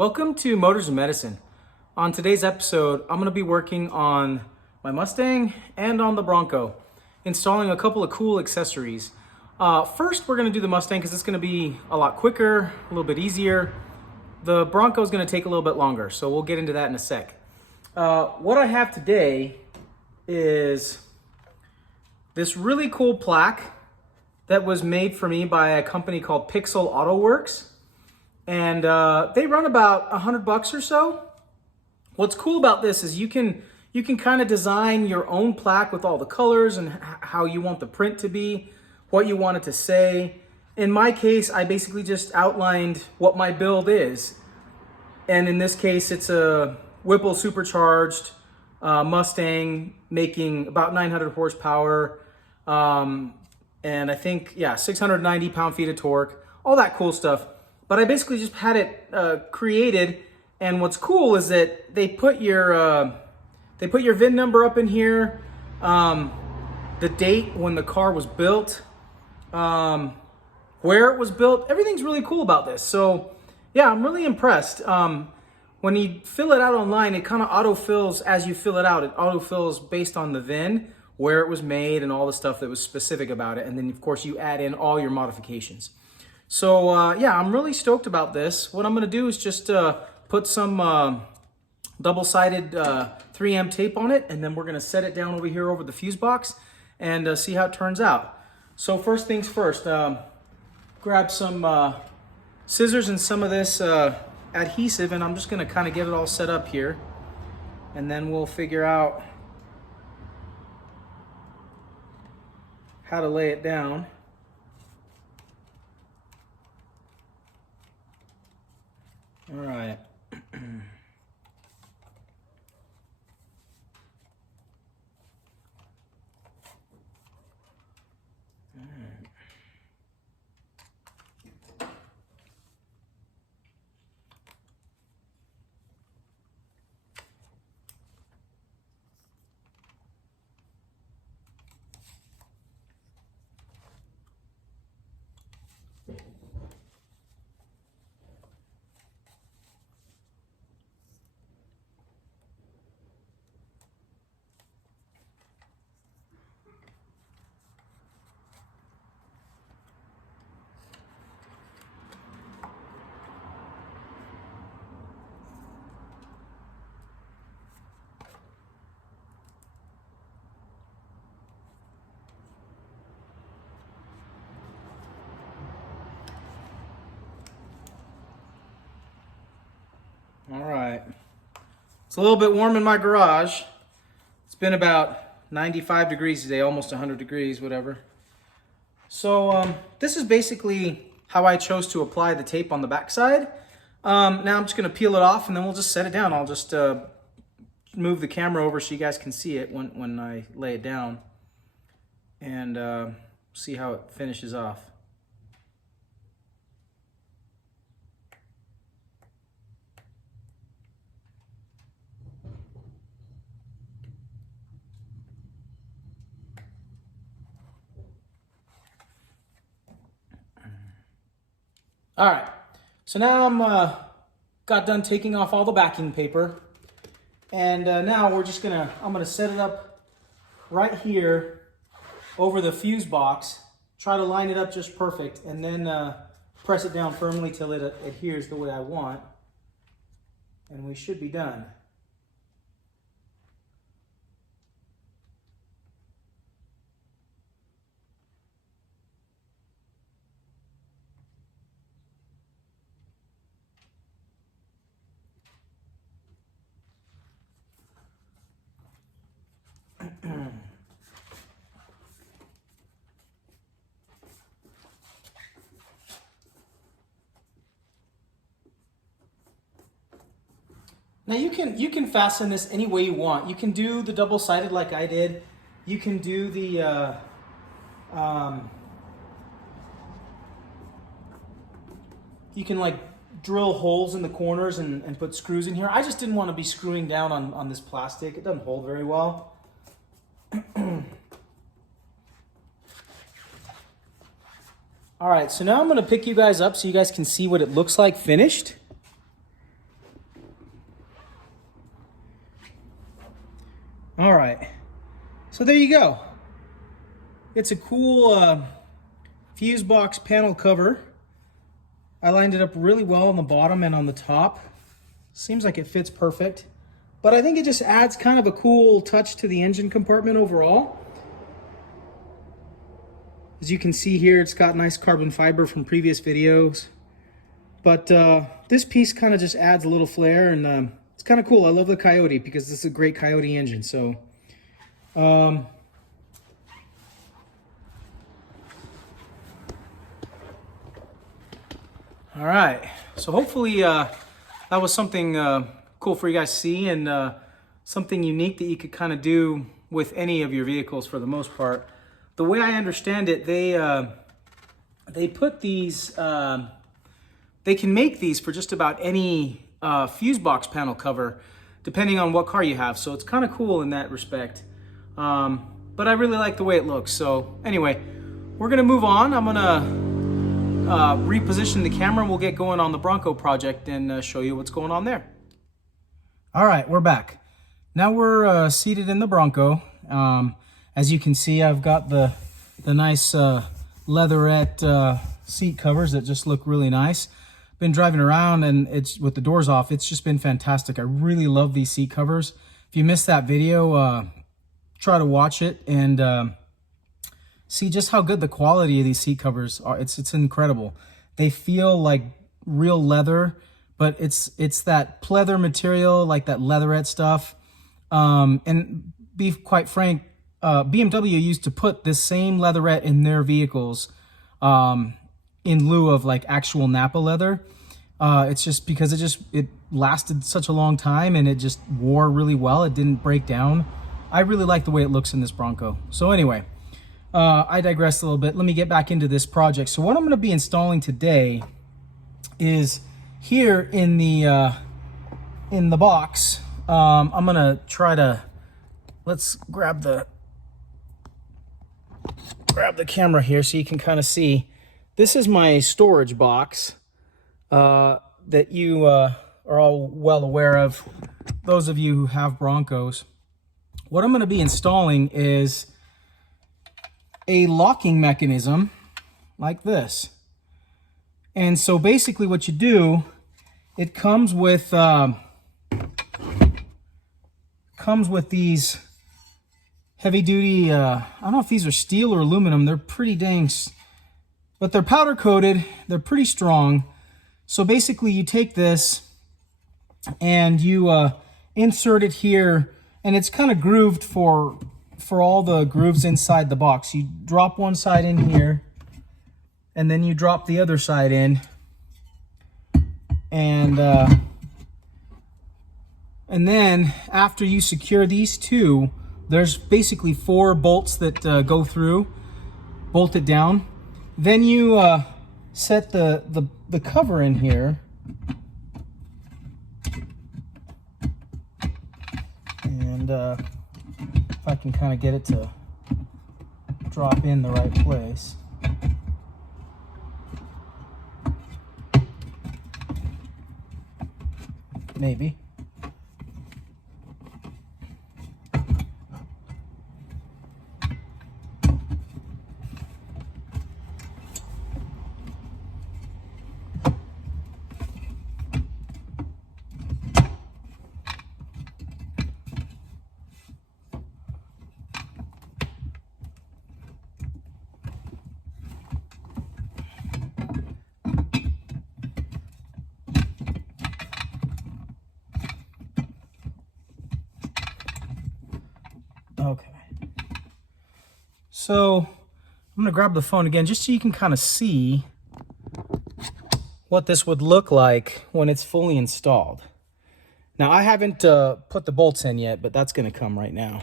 Welcome to Motors and Medicine. On today's episode, I'm going to be working on my Mustang and on the Bronco, installing a couple of cool accessories. First, we're going to do the Mustang because it's going to be a lot quicker, a little bit easier. The Bronco is going to take a little bit longer, so we'll get into that in a sec. What I have today is this really cool plaque that was made for me by a company called Pixel Auto Works. And they run about $100 or so. What's cool about this is you can kind of design your own plaque with all the colors and how you want the print to be, what you want it to say. In my case, I basically just outlined what my build is. And in this case, it's a Whipple supercharged Mustang making about 900 horsepower. And I think, 690 pound-feet of torque, all that cool stuff. But I basically just had it created, and what's cool is that they put your VIN number up in here, the date when the car was built, where it was built. Everything's really cool about this. So yeah, I'm really impressed. When you fill it out online, it kind of auto-fills as you fill it out. It auto-fills based on the VIN, where it was made, and all the stuff that was specific about it. And then of course you add in all your modifications. So I'm really stoked about this. What I'm gonna do is just put some double-sided 3M tape on it, and then we're gonna set it down over here over the fuse box and see how it turns out. So first things first, grab some scissors and some of this adhesive, and I'm just gonna kind of get it all set up here, and then we'll figure out how to lay it down. All right. All right, it's a little bit warm in my garage. It's been about 95 degrees today, almost 100 degrees, whatever. So this is basically how I chose to apply the tape on the backside. Now I'm just gonna peel it off and then we'll just set it down. I'll just move the camera over so you guys can see it when I lay it down, and see how it finishes off. All right, so now I'm got done taking off all the backing paper, and now I'm gonna set it up right here over the fuse box, try to line it up just perfect, and then press it down firmly till it adheres the way I want, and we should be done. Now you can fasten this any way you want. You can do the double-sided like I did. You can do the you can like drill holes in the corners and put screws in here. I just didn't want to be screwing down on this plastic. It doesn't hold very well. All right, so now I'm gonna pick you guys up so you guys can see what it looks like finished. All right, so there you go. It's a cool fuse box panel cover. I lined it up really well on the bottom and on the top. Seems like it fits perfect, but I think it just adds kind of a cool touch to the engine compartment overall. As you can see here, it's got nice carbon fiber from previous videos, but this piece kind of just adds a little flair, and it's kind of cool. I love the Coyote because this is a great Coyote engine. So all right, so hopefully that was something cool for you guys to see, and something unique that you could kind of do with any of your vehicles for the most part. The way I understand it, they put these, they can make these for just about any fuse box panel cover, depending on what car you have. So it's kind of cool in that respect. But I really like the way it looks. So anyway, we're gonna move on. I'm gonna reposition the camera, and we'll get going on the Bronco project and show you what's going on there. All right, we're back. Now we're seated in the Bronco. As you can see, I've got the nice leatherette seat covers that just look really nice. Been driving around, and it's with the doors off. It's just been fantastic. I really love these seat covers. If you missed that video, try to watch it and see just how good the quality of these seat covers are. It's incredible. They feel like real leather, but it's that pleather material, like that leatherette stuff. And be quite frank, BMW used to put this same leatherette in their vehicles in lieu of like actual Napa leather. It's just because it lasted such a long time, and it just wore really well. It didn't break down. I really like the way it looks in this Bronco. So anyway, I digressed a little bit. Let me get back into this project. So what I'm going to be installing today is here in the box. I'm going to try to, let's grab the camera here so you can kind of see. This is my storage box that you are all well aware of, those of you who have Broncos. What I'm going to be installing is a locking mechanism like this. And so basically what you do, it comes with these heavy duty, I don't know if these are steel or aluminum. They're pretty dang, but they're powder coated. They're pretty strong. So basically you take this and you insert it here, and it's kind of grooved for all the grooves inside the box. You drop one side in here, and then you drop the other side in, and then after you secure these two, there's basically 4 bolts that go through, bolt it down. Then you set the cover in here, and if I can kind of get it to drop in the right place. Maybe. Okay. So I'm going to grab the phone again just so you can kind of see what this would look like when it's fully installed. Now I haven't put the bolts in yet, but that's going to come right now.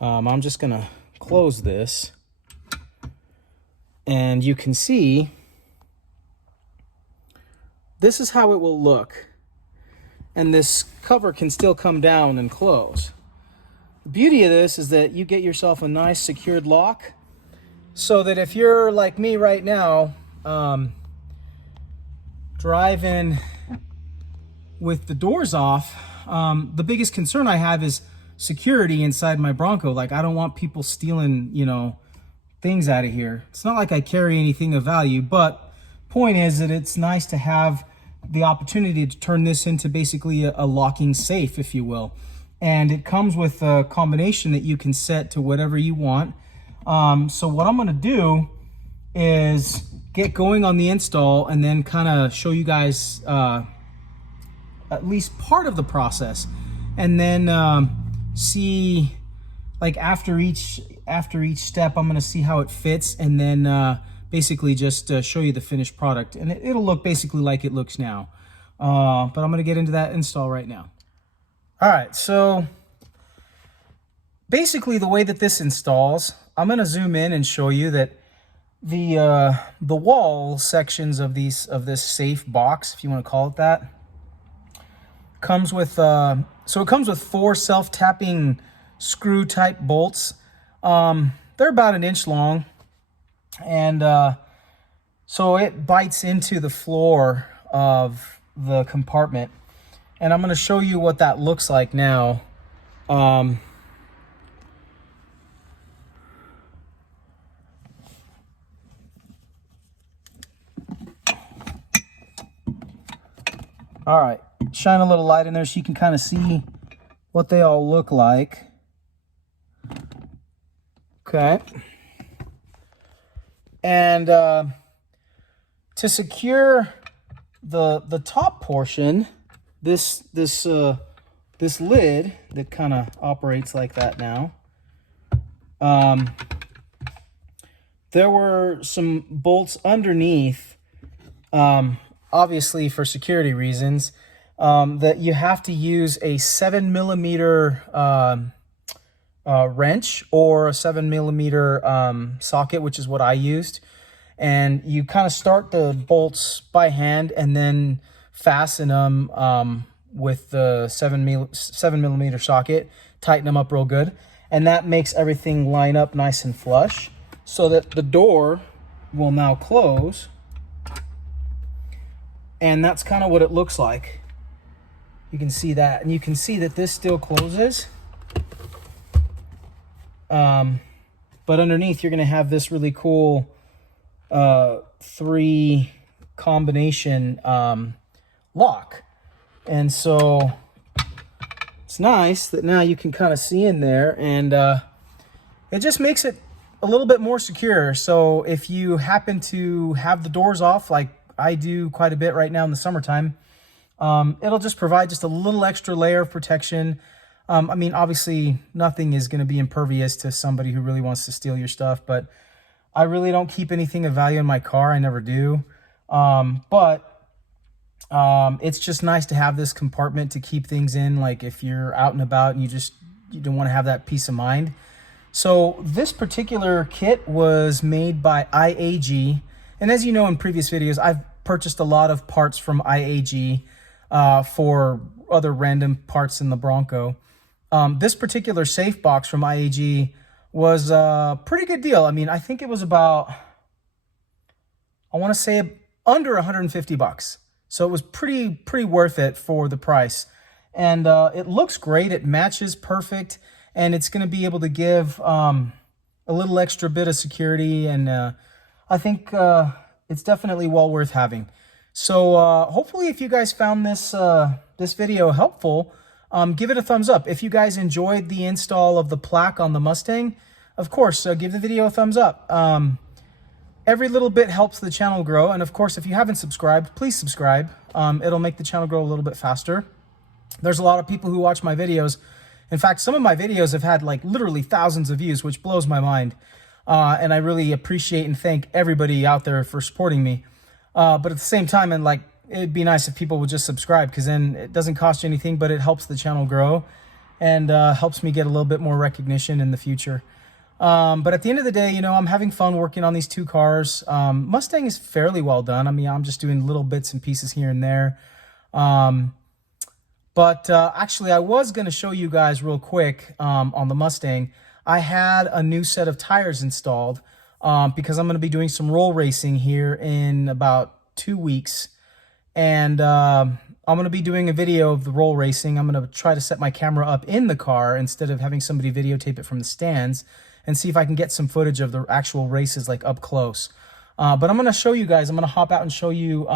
I'm just going to close this, and you can see this is how it will look. And this cover can still come down and close. The beauty of this is that you get yourself a nice secured lock, so that if you're like me right now, driving with the doors off, the biggest concern I have is security inside my Bronco. Like, I don't want people stealing, you know, things out of here. It's not like I carry anything of value, but point is that it's nice to have the opportunity to turn this into basically a locking safe, if you will. And it comes with a combination that you can set to whatever you want. So what I'm going to do is get going on the install and then kind of show you guys at least part of the process, and then see, like, after each step, I'm going to see how it fits, and then basically just show you the finished product, and it'll look basically like it looks now. But I'm going to get into that install right now. All right, so basically the way that this installs, I'm going to zoom in and show you that the wall sections of this safe box, if you want to call it that, comes with so it comes with 4 self-tapping screw type bolts. They're about 1 inch long, and so it bites into the floor of the compartment, and I'm going to show you what that looks like now. All right, shine a little light in there so you can kind of see what they all look like. Okay. And to secure the top portion, this lid that kind of operates like that now, there were some bolts underneath, obviously for security reasons, that you have to use a 7mm wrench or a 7mm socket, which is what I used. And you kind of start the bolts by hand and then fasten them with the 7mm socket, tighten them up real good. And that makes everything line up nice and flush so that the door will now close. And that's kind of what it looks like. You can see that, and you can see that this still closes. But underneath, you're going to have this really cool 3 combination lock. And so it's nice that now you can kind of see in there, and it just makes it a little bit more secure. So if you happen to have the doors off, like I do quite a bit right now in the summertime, it'll just provide just a little extra layer of protection. I mean, obviously nothing is going to be impervious to somebody who really wants to steal your stuff, but I really don't keep anything of value in my car. I never do. But it's just nice to have this compartment to keep things in, like if you're out and about and you don't want to have that peace of mind. So this particular kit was made by IAG. And as you know, in previous videos, I've purchased a lot of parts from IAG for other random parts in the Bronco. This particular safe box from IAG was a pretty good deal. I mean, I think it was about, I want to say under 150 bucks. So it was pretty worth it for the price. And it looks great. It matches perfect. And it's going to be able to give a little extra bit of security. And I think it's definitely well worth having. So hopefully if you guys found this video helpful, give it a thumbs up. If you guys enjoyed the install of the plaque on the Mustang, of course, give the video a thumbs up. Every little bit helps the channel grow. And of course, if you haven't subscribed, please subscribe. It'll make the channel grow a little bit faster. There's a lot of people who watch my videos. In fact, some of my videos have had like literally thousands of views, which blows my mind. And I really appreciate and thank everybody out there for supporting me. But at the same time, and like, it'd be nice if people would just subscribe, because then it doesn't cost you anything, but it helps the channel grow and helps me get a little bit more recognition in the future. But at the end of the day, you know, I'm having fun working on these 2 cars. Mustang is fairly well done. I mean, I'm just doing little bits and pieces here and there. But actually, I was going to show you guys real quick on the Mustang. I had a new set of tires installed because I'm going to be doing some roll racing here in about 2 weeks. And I'm going to be doing a video of the roll racing. I'm going to try to set my camera up in the car instead of having somebody videotape it from the stands and see if I can get some footage of the actual races like up close. But I'm going to show you guys, I'm going to hop out and show you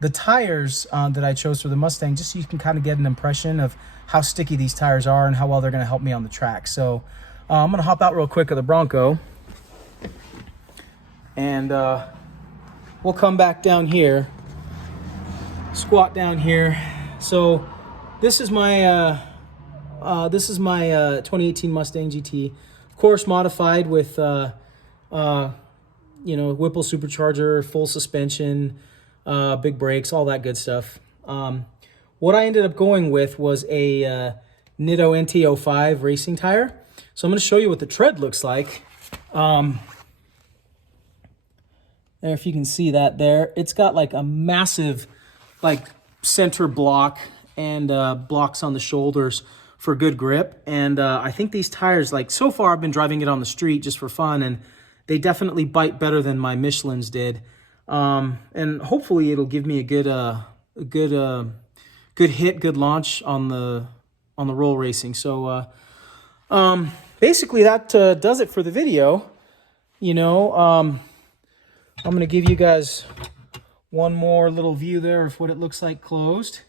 the tires that I chose for the Mustang, just so you can kind of get an impression of how sticky these tires are and how well they're going to help me on the track. So I'm going to hop out real quick of the Bronco, and we'll come back down here, squat down here. So this is my 2018 Mustang GT, of course modified with you know, Whipple supercharger, full suspension, big brakes, all that good stuff. What I ended up going with was a Nitto NT05 racing tire. So I'm going to show you what the tread looks like. There, if you can see that there, it's got like a massive like center block and blocks on the shoulders for good grip. And I think these tires, like so far I've been driving it on the street just for fun, and they definitely bite better than my Michelin's did. And hopefully it'll give me a good hit, good launch on the roll racing. So basically that does it for the video. You know, I'm going to give you guys one more little view there of what it looks like closed.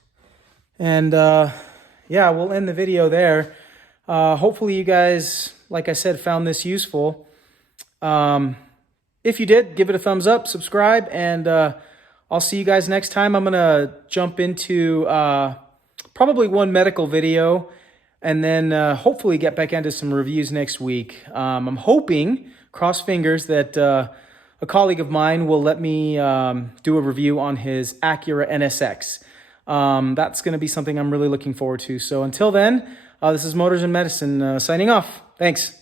And yeah, we'll end the video there. Hopefully you guys, like I said, found this useful. If you did, give it a thumbs up, subscribe, and I'll see you guys next time. I'm going to jump into probably one medical video, and then hopefully get back into some reviews next week. I'm hoping, cross fingers, that a colleague of mine will let me do a review on his Acura NSX. That's going to be something I'm really looking forward to. So until then, this is Motors and Medicine signing off. Thanks.